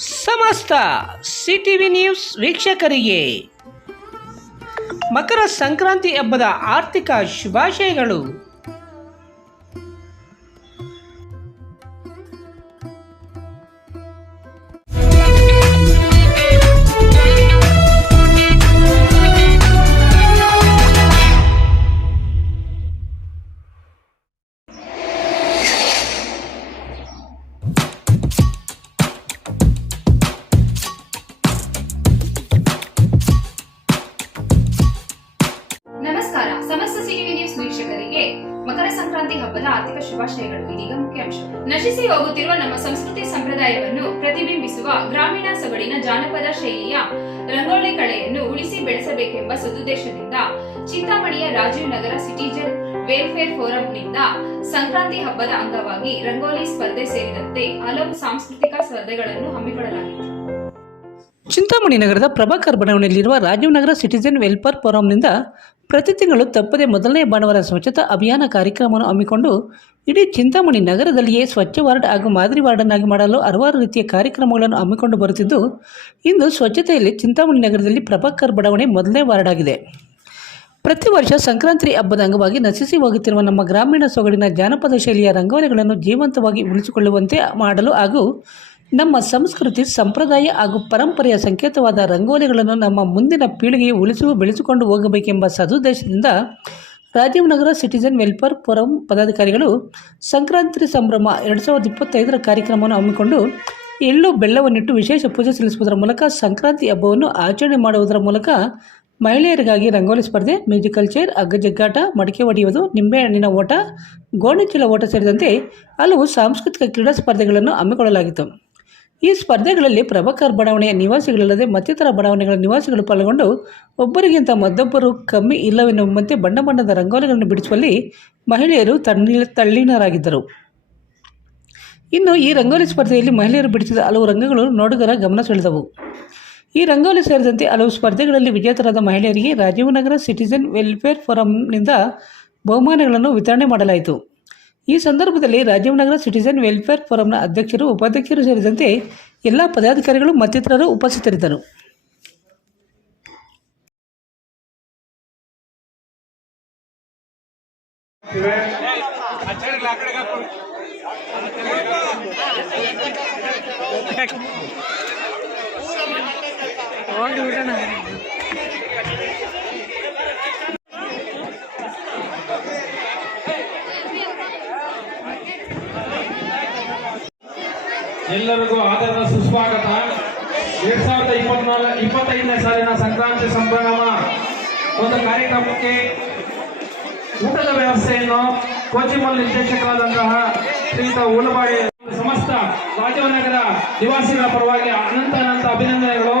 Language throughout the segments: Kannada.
ಸಮಸ್ತ ಸಿಟಿವಿ ನ್ಯೂಸ್ ವೀಕ್ಷಕರಿಗೆ ಮಕರ ಸಂಕ್ರಾಂತಿ ಹಬ್ಬದ ಆರ್ಥಿಕ ಶುಭಾಶಯಗಳು. ಗ್ರಾಮೀಣ ಸೊಗಡಿನ ಜಾನಪದ ಶೈಲಿಯ ರಂಗೋಲಿ ಕಲೆಯನ್ನು ಉಳಿಸಿ ಬೆಳೆಸಬೇಕೆಂಬ ಸದುದ್ದೇಶದಿಂದ ಚಿಂತಾಮಣಿಯ ರಾಜೀವ್ ನಗರ ಸಿಟಿಜನ್ ವೆಲ್ಫೇರ್ ಫೋರಂನಿಂದ ಸಂಕ್ರಾಂತಿ ಹಬ್ಬದ ಅಂಗವಾಗಿ ರಂಗೋಲಿ ಸ್ಪರ್ಧೆ ಸೇರಿದಂತೆ ಹಲವು ಸಾಂಸ್ಕೃತಿಕ ಸ್ಪರ್ಧೆಗಳನ್ನು ಹಮ್ಮಿಕೊಳ್ಳಲಾಗಿತ್ತು. ಚಿಂತಾಮಣಿ ನಗರದ ಪ್ರಭಾಕರ್ ಬಡಾವಣೆಯಲ್ಲಿರುವ ರಾಜೀವ್ ನಗರ ಸಿಟಿಜನ್ ವೆಲ್ಫೇರ್ ಫೋರಂನಿಂದ ಪ್ರತಿ ತಿಂಗಳು ತಪ್ಪದೆ ಮೊದಲನೇ ಭಾನುವಾರ ಸ್ವಚ್ಛತಾ ಅಭಿಯಾನ ಕಾರ್ಯಕ್ರಮವನ್ನು ಹಮ್ಮಿಕೊಂಡು ಇಡೀ ಚಿಂತಾಮಣಿ ನಗರದಲ್ಲಿಯೇ ಸ್ವಚ್ಛ ವಾರ್ಡ್ ಹಾಗೂ ಮಾದರಿ ವಾರ್ಡನ್ನಾಗಿ ಮಾಡಲು ಹಲವಾರು ರೀತಿಯ ಕಾರ್ಯಕ್ರಮಗಳನ್ನು ಹಮ್ಮಿಕೊಂಡು ಬರುತ್ತಿದ್ದು, ಇಂದು ಸ್ವಚ್ಛತೆಯಲ್ಲಿ ಚಿಂತಾಮಣಿ ನಗರದಲ್ಲಿ ಪ್ರಭಾಕರ್ ಬಡಾವಣೆ ಮೊದಲನೇ ವಾರ್ಡ್ ಆಗಿದೆ ಪ್ರತಿ ವರ್ಷ ಸಂಕ್ರಾಂತಿ ಹಬ್ಬದ ಅಂಗವಾಗಿ ನಶಿಸಿ ಹೋಗುತ್ತಿರುವ ನಮ್ಮ ಗ್ರಾಮೀಣ ಸೊಗಡಿನ ಜಾನಪದ ಶೈಲಿಯ ರಂಗೋಲಿಗಳನ್ನು ಜೀವಂತವಾಗಿ ಉಳಿಸಿಕೊಳ್ಳುವಂತೆ ಮಾಡಲು ಹಾಗೂ ನಮ್ಮ ಸಂಸ್ಕೃತಿ, ಸಂಪ್ರದಾಯ ಹಾಗೂ ಪರಂಪರೆಯ ಸಂಕೇತವಾದ ರಂಗೋಲಿಗಳನ್ನು ನಮ್ಮ ಮುಂದಿನ ಪೀಳಿಗೆಗೆ ಉಳಿಸಲು ಬೆಳೆಸಿಕೊಂಡು ಹೋಗಬೇಕೆಂಬ ಸದುದ್ದೇಶದಿಂದ Rajiv Nagar citizen welfare forum ಪದಾಧಿಕಾರಿಗಳು ಸಂಕ್ರಾಂತಿ ಸಂಭ್ರಮ ಎರಡು ಸಾವಿರದ ಇಪ್ಪತ್ತೈದರ ಕಾರ್ಯಕ್ರಮವನ್ನು ಹಮ್ಮಿಕೊಂಡು ಎಳ್ಳು ಬೆಲ್ಲವನ್ನಿಟ್ಟು ವಿಶೇಷ ಪೂಜೆ ಸಲ್ಲಿಸುವುದರ ಮೂಲಕ ಸಂಕ್ರಾಂತಿ ಹಬ್ಬವನ್ನು ಆಚರಣೆ ಮಾಡುವುದರ ಮೂಲಕ ಮಹಿಳೆಯರಿಗಾಗಿ ರಂಗೋಲಿ ಸ್ಪರ್ಧೆ, ಮ್ಯೂಸಿಕಲ್ ಚೇರ್ ಅಗ್ಗ ಜಗ್ಗಾಟ ಮಡಿಕೆ ಒಡೆಯುವುದು ನಿಂಬೆಹಣ್ಣಿನ ಓಟ, ಗೋಣಿಚೀಲ ಓಟ ಸೇರಿದಂತೆ ಹಲವು ಸಾಂಸ್ಕೃತಿಕ ಕ್ರೀಡಾ ಸ್ಪರ್ಧೆಗಳನ್ನು ಹಮ್ಮಿಕೊಳ್ಳಲಾಗಿತ್ತು. ಈ ಸ್ಪರ್ಧೆಗಳಲ್ಲಿ ಪ್ರಭಾಕರ್ ಬಡಾವಣೆಯ ನಿವಾಸಿಗಳಲ್ಲದೆ ಮತ್ತಿತರ ಬಡಾವಣೆಗಳ ನಿವಾಸಿಗಳು ಪಾಲ್ಗೊಂಡು ಒಬ್ಬರಿಗಿಂತ ಮತ್ತೊಬ್ಬರು ಕಮ್ಮಿ ಇಲ್ಲವೆನ್ನುವಂತೆ ಬಣ್ಣ ಬಣ್ಣದ ರಂಗೋಲಿಗಳನ್ನು ಬಿಡಿಸುವಲ್ಲಿ ಮಹಿಳೆಯರು ತಳ್ಳಿ ತಳ್ಳೀನರಾಗಿದ್ದರು ಇನ್ನು ಈ ರಂಗೋಲಿ ಸ್ಪರ್ಧೆಯಲ್ಲಿ ಮಹಿಳೆಯರು ಬಿಡಿಸಿದ ಹಲವು ರಂಗಗಳು ನೋಡುಗರ ಗಮನ ಸೆಳೆದವು. ಈ ರಂಗೋಲಿ ಸೇರಿದಂತೆ ಹಲವು ಸ್ಪರ್ಧೆಗಳಲ್ಲಿ ವಿಜೇತರಾದ ಮಹಿಳೆಯರಿಗೆ ರಾಜೀವ್ ನಗರ ಸಿಟಿಜನ್ ವೆಲ್ಫೇರ್ ಫೋರಂನಿಂದ ಬಹುಮಾನಗಳನ್ನು ವಿತರಣೆ ಮಾಡಲಾಯಿತು. ಈ ಸಂದರ್ಭದಲ್ಲಿ ರಾಜೀವ್ ನಗರ ಸಿಟಿಜನ್ ವೆಲ್ಫೇರ್ ಫೋರಂನ ಅಧ್ಯಕ್ಷರು ಉಪಾಧ್ಯಕ್ಷರು ಸೇರಿದಂತೆ ಎಲ್ಲ ಪದಾಧಿಕಾರಿಗಳು ಮತ್ತಿತರರು ಉಪಸ್ಥಿತರಿದ್ದರು. ಎಲ್ಲರಿಗೂ ಆದರದ ಸುಸ್ವಾಗತ. ಎರಡ್ ಸಾವಿರದ ಇಪ್ಪತ್ನಾಲ್, ಇಪ್ಪತ್ತೈದನೇ ಸಾಲಿನ ಸಂಕ್ರಾಂತಿ ಸಂಭ್ರಮ. ಒಂದು ಕಾರ್ಯಕ್ರಮಕ್ಕೆ ಊಟದ ವ್ಯವಸ್ಥೆಯನ್ನು ಕೋಚಿಮಲ್ ನಿರ್ದೇಶಕರಾದಂತಹ ಶ್ರೀಯುತ ಉಳಬಾಡಿ ಸಮಸ್ತ ರಾಜವನಗರ ನಿವಾಸಿಗಳ ಪರವಾಗಿ ಅನಂತ ಅನಂತ ಅಭಿನಂದನೆಗಳು.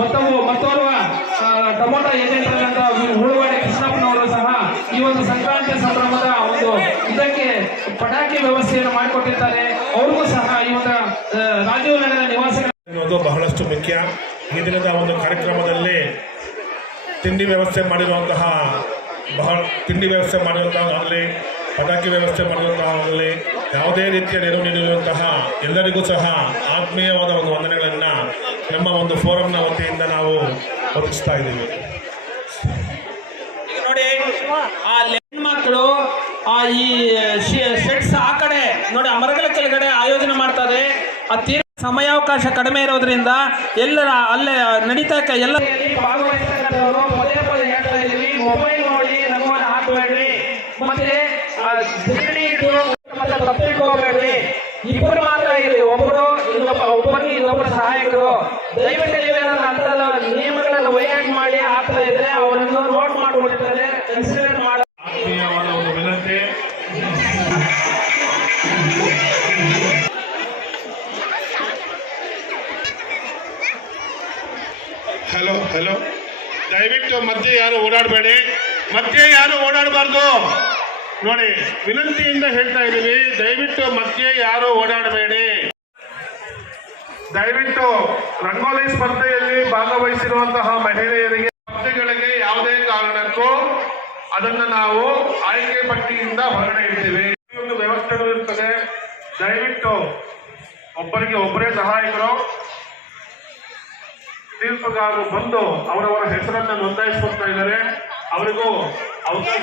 ಮತ್ತೊಬ್ಬ ಮತ್ತೋರ್ವ ಟೊಮೊಟೊ ಆದಂತಹ ಉಳುವಾಡಿ ಕೃಷ್ಣಪ್ಪನವರು ಸಹ ಈ ಒಂದು ಸಂಕ್ರಾಂತಿ ಸಂಭ್ರಮದ ಒಂದು ಇದಕ್ಕೆ ಪಟಾಕಿ ವ್ಯವಸ್ಥೆಯನ್ನು ಮಾಡಿಕೊಟ್ಟಿದ್ದಾರೆ ಅವ್ರಿಗೂ ಸಹ ಈ ಒಂದು ರಾಜೀವ್ ನಗರ ನಿವಾಸಿಗಳ ಬಹಳಷ್ಟು ಮುಖ್ಯ. ಈ ದಿನದ ಒಂದು ಕಾರ್ಯಕ್ರಮದಲ್ಲಿ ತಿಂಡಿ ವ್ಯವಸ್ಥೆ ಮಾಡಿರುವಂತಹ ಬಹಳ ತಿಂಡಿ ವ್ಯವಸ್ಥೆ ಮಾಡಿರುವಂತಹದ್ದಾಗಲಿ ಪಟಾಕಿ ವ್ಯವಸ್ಥೆ ಮಾಡಿರುವಂತಹದ್ದಾಗಲಿ ಯಾವುದೇ ರೀತಿಯ ನೆರವು ನೀಡಿರುವಂತಹ ಎಲ್ಲರಿಗೂ ಸಹ ಆತ್ಮೀಯವಾದ ಒಂದು ವಂದನೆಗಳನ್ನು ನಮ್ಮ ಒಂದು ಫೋರಂನ ವತಿಯಿಂದ ನಾವು ಒದಗಿಸ್ತಾ ಇದ್ದೀವಿ. ಈ ಶೆಡ್ಸ್ ಆ ಕಡೆ, ನೋಡಿ ಮರಗಳ ಕೆಳಗಡೆ ಆಯೋಜನೆ ಮಾಡ್ತಾರೆ ಆ ತೀರ ಸಮಯಾವಕಾಶ ಕಡಿಮೆ ಇರೋದ್ರಿಂದ ಎಲ್ಲರ, ಅಲ್ಲೇ, ನಡೀತಾ ಎಲ್ಲ ಮೊಬೈಲ್ ನೋಡಿ ನಮ್ಮನ್ನು ಹಾಕಬೇಡ್ರಿ ಮತ್ತೆ ತಪ್ಪಿಟ್ಕೋಬೇಡ್ರಿ ಇಬ್ಬರು ಮಾತ್ರ ಇರಲಿ ಒಬ್ಬರು ಇನ್ನೊಬ್ಬ, ಒಬ್ಬರಿಗೆ ಇನ್ನೊಬ್ಬರ ಸಹಾಯಕರು. ದಯವಿಟ್ಟು ನೀವೇನಾದ್ರೂ ಅಂತದ ನಿಯಮಗಳನ್ನು ವೈಯಾಟ್ ಮಾಡಿ, ಆ ಹಲೋ ಹಲೋ ದಯವಿಟ್ಟು ಮಧ್ಯೆ ಯಾರು ಓಡಾಡಬೇಡಿ. ಮತ್ತೆ ಯಾರು ಓಡಾಡಬಾರ್ದು. ನೋಡಿ, ವಿನಂತಿಯಿಂದ ಹೇಳ್ತಾ ಇದ್ದೀವಿ, ದಯವಿಟ್ಟು ಮಧ್ಯೆ ಯಾರು ಓಡಾಡಬೇಡಿ. ದಯವಿಟ್ಟು ರಂಗೋಲಿ ಸ್ಪರ್ಧೆಯಲ್ಲಿ ಭಾಗವಹಿಸಿರುವಂತಹ ಮಹಿಳೆಯರಿಗೆ ಸ್ಪರ್ಧೆಗಳಿಗೆ ಯಾವುದೇ ಕಾರಣಕ್ಕೂ ಅದನ್ನು ನಾವು ಆಯ್ಕೆ ಪಟ್ಟಿಯಿಂದ ಹೊರಗಡೆ ಇಡ್ತೀವಿ. ಈ ಒಂದು ವ್ಯವಸ್ಥೆಗಳು ಇರ್ತದೆ. ದಯವಿಟ್ಟು ಒಬ್ಬರಿಗೆ ಒಬ್ಬರೇ ಸಹಾಯಕರು. ತೀರ್ಪುಗಾರರು ಬಂದು ಅವರವರ ಹೆಸರನ್ನ ನೋಂದಾಯಿಸ್ಕೊಳ್ತಾ ಇದ್ದಾರೆ. ಅವರಿಗೂ ಅವಕಾಶ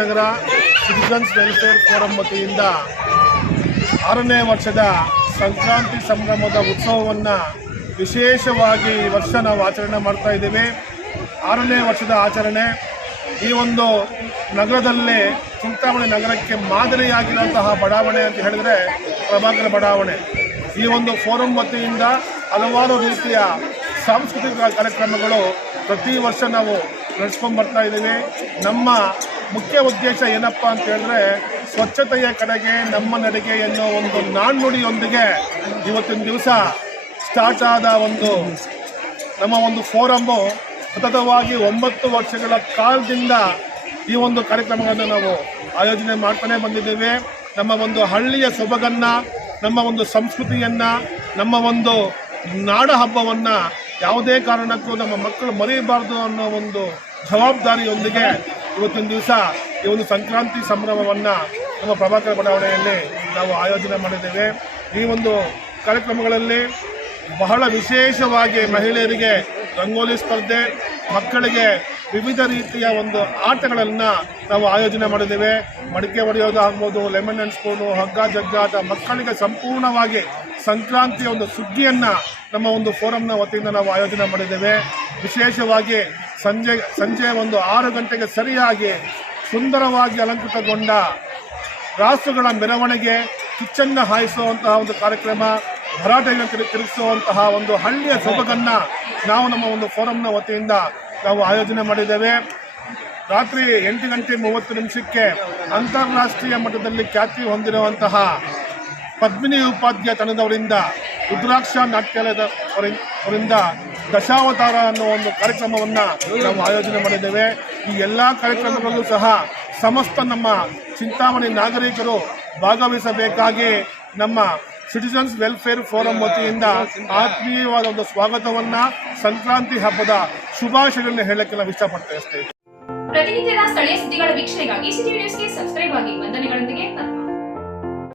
ನಗರ ಸಿಟಿಸನ್ಸ್ ವೆಲ್ಫೇರ್ ಫೋರಂ ವತಿಯಿಂದ ಆರನೇ ವರ್ಷದ ಸಂಕ್ರಾಂತಿ ಸಂಭ್ರಮದ ಉತ್ಸವವನ್ನು ವಿಶೇಷವಾಗಿ ಈ ವರ್ಷ ನಾವು ಆಚರಣೆ ಮಾಡ್ತಾ ಇದ್ದೇವೆ. ಆರನೇ ವರ್ಷದ ಆಚರಣೆ ಈ ಒಂದು ನಗರದಲ್ಲೇ ಚಿಂತಾಮಣಿ ನಗರಕ್ಕೆ ಮಾದರಿಯಾಗಿರುವಂತಹ ಬಡಾವಣೆ ಅಂತ ಹೇಳಿದ್ರೆ ಪ್ರಭಾಕರ ಬಡಾವಣೆ. ಈ ಒಂದು ಫೋರಂ ವತಿಯಿಂದ ಹಲವಾರು ರೀತಿಯ ಸಾಂಸ್ಕೃತಿಕ ಕಾರ್ಯಕ್ರಮಗಳು ಪ್ರತಿ ವರ್ಷ ನಾವು ನಡೆಸ್ಕೊಂಡು ಬರ್ತಾ ಇದ್ದೀವಿ. ನಮ್ಮ ಮುಖ್ಯ ಉದ್ದೇಶ ಏನಪ್ಪ ಅಂತ ಹೇಳಿದ್ರೆ ಸ್ವಚ್ಛತೆಯ ಕಡೆಗೆ ನಮ್ಮ ನಡಿಗೆ ಎನ್ನುವ ಒಂದು ನಾಣ್ಣುಡಿಯೊಂದಿಗೆ ಇವತ್ತಿನ ದಿವಸ ಸ್ಟಾರ್ಟ್ ಆದ ಒಂದು ನಮ್ಮ ಒಂದು ಫೋರಮ್ಮು ಸತತವಾಗಿ ಒಂಬತ್ತು ವರ್ಷಗಳ ಕಾಲದಿಂದ ಈ ಒಂದು ಕಾರ್ಯಕ್ರಮಗಳನ್ನು ನಾವು ಆಯೋಜನೆ ಮಾಡ್ತಾನೆ ಬಂದಿದ್ದೇವೆ. ನಮ್ಮ ಒಂದು ಹಳ್ಳಿಯ ಸೊಬಗನ್ನು, ನಮ್ಮ ಒಂದು ಸಂಸ್ಕೃತಿಯನ್ನು, ನಮ್ಮ ಒಂದು ನಾಡ ಹಬ್ಬವನ್ನು ಯಾವುದೇ ಕಾರಣಕ್ಕೂ ನಮ್ಮ ಮಕ್ಕಳು ಮರೆಯಬಾರ್ದು ಅನ್ನೋ ಒಂದು ಜವಾಬ್ದಾರಿಯೊಂದಿಗೆ ಇವತ್ತಿನ ದಿವಸ ಈ ಒಂದು ಸಂಕ್ರಾಂತಿ ಸಂಭ್ರಮವನ್ನು ನಮ್ಮ ಪ್ರಭಾಕರ ಬಡಾವಣೆಯಲ್ಲಿ ನಾವು ಆಯೋಜನೆ ಮಾಡಿದ್ದೇವೆ. ಈ ಒಂದು ಕಾರ್ಯಕ್ರಮಗಳಲ್ಲಿ ಬಹಳ ವಿಶೇಷವಾಗಿ ಮಹಿಳೆಯರಿಗೆ ರಂಗೋಲಿ ಸ್ಪರ್ಧೆ, ಮಕ್ಕಳಿಗೆ ವಿವಿಧ ರೀತಿಯ ಒಂದು ಆಟಗಳನ್ನು ನಾವು ಆಯೋಜನೆ ಮಾಡಿದ್ದೇವೆ. ಮಡಿಕೆ ಹೊಡೆಯೋದು ಆಗ್ಬೋದು, ಲೆಮನ್ ಆ್ಯಂಡ್ ಸ್ಪೂನು, ಹಗ್ಗ ಜಗ್ಗಾಟ ಮಕ್ಕಳಿಗೆ ಸಂಪೂರ್ಣವಾಗಿ ಸಂಕ್ರಾಂತಿಯ ಒಂದು ಸುಗ್ಗಿಯನ್ನು ನಮ್ಮ ಒಂದು ಫೋರಂನ ವತಿಯಿಂದ ನಾವು ಆಯೋಜನೆ ಮಾಡಿದ್ದೇವೆ. ವಿಶೇಷವಾಗಿ ಸಂಜೆ ಸಂಜೆ ಒಂದು ಆರು ಗಂಟೆಗೆ ಸರಿಯಾಗಿ ಸುಂದರವಾಗಿ ಅಲಂಕೃತಗೊಂಡ ರಾಸುಗಳ ಮೆರವಣಿಗೆ, ಕಿಚ್ಚನ್ನ ಹಾಯಿಸುವಂತಹ ಒಂದು ಕಾರ್ಯಕ್ರಮ ಭರಾಟೆಯನ್ನು ತಿರು, ತಿರುಗಿಸುವಂತಹ ಒಂದು ಹಳ್ಳಿಯ ಸೊಬಗನ್ನ ನಾವು ನಮ್ಮ ಒಂದು ಫೋರಂನ ವತಿಯಿಂದ ನಾವು ಆಯೋಜನೆ ಮಾಡಿದ್ದೇವೆ. ರಾತ್ರಿ ಎಂಟು ಗಂಟೆ ಮೂವತ್ತು ನಿಮಿಷಕ್ಕೆ ಅಂತಾರಾಷ್ಟ್ರೀಯ ಮಟ್ಟದಲ್ಲಿ ಖ್ಯಾತಿ ಹೊಂದಿರುವಂತಹ ಪದ್ಮಿನಿ ಉಪಾಧ್ಯಾಯ ತಂಡದವರಿಂದ ರುದ್ರಾಕ್ಷ ನಾಟ್ಯಾಲಯದ ಅವರಿ- ಅವರಿಂದ ದಶಾವತಾರ ಅನ್ನೋ ಒಂದು ಕಾರ್ಯಕ್ರಮವನ್ನು ನಾವು ಆಯೋಜನೆ ಮಾಡಿದ್ದೇವೆ. ಈ ಎಲ್ಲ ಕಾರ್ಯಕ್ರಮಗಳಲ್ಲೂ ಸಹ ಸಮಸ್ತ ನಮ್ಮ ಚಿಂತಾಮಣಿ ನಾಗರಿಕರು ಭಾಗವಹಿಸಬೇಕಾಗಿ ನಮ್ಮ ಸಿಟಿಸನ್ಸ್ ವೆಲ್ಫೇರ್ ಫೋರಂ ವತಿಯಿಂದ ಆತ್ಮೀಯವಾದ ಒಂದು ಸ್ವಾಗತವನ್ನ ಸಂಕ್ರಾಂತಿ ಹಬ್ಬದ ಶುಭಾಶಯಗಳನ್ನ ಹೇಳಕ್ಕೆ ನಾವು ಇಷ್ಟಪಡ್ತೇವೆ ಪ್ರತಿನಿತ್ಯದ ಸ್ಥಳೀಯ ಸುದ್ದಿಗಳ ವೀಕ್ಷಣೆಗಾಗಿ ಸಿಟಿ ನ್ಯೂಸ್ಗೆ ಸಬ್ಸ್ಕ್ರೈಬ್ ಆಗಿ ವಂದನೆಗಳೊಂದಿಗೆ